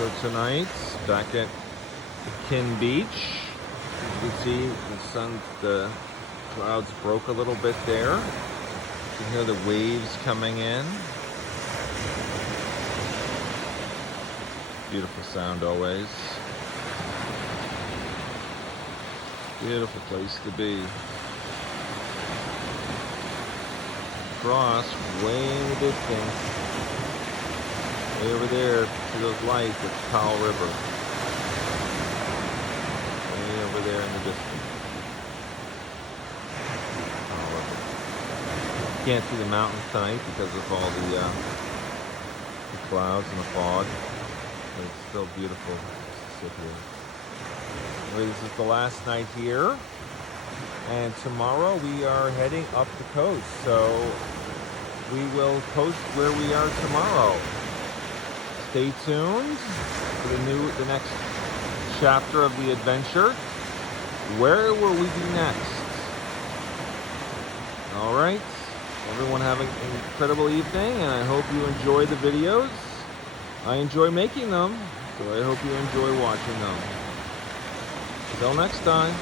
So tonight, back at Kin Beach, you can see the clouds broke a little bit there. You can hear the waves coming in. Beautiful sound always. Beautiful place to be. Across, way in the distance, way over there to those lights, it's Powell River. Way over there in the distance. Powell River. You can't see the mountains tonight because of all the clouds and the fog. But it's still beautiful to sit here. Anyway, this is the last night here. And tomorrow we are heading up the coast, so we will post where we are tomorrow. Stay tuned for the next chapter of the adventure. Where will we be next? All right, everyone have an incredible evening, and I hope you enjoy the videos. I enjoy making them, so I hope you enjoy watching them. Until next time.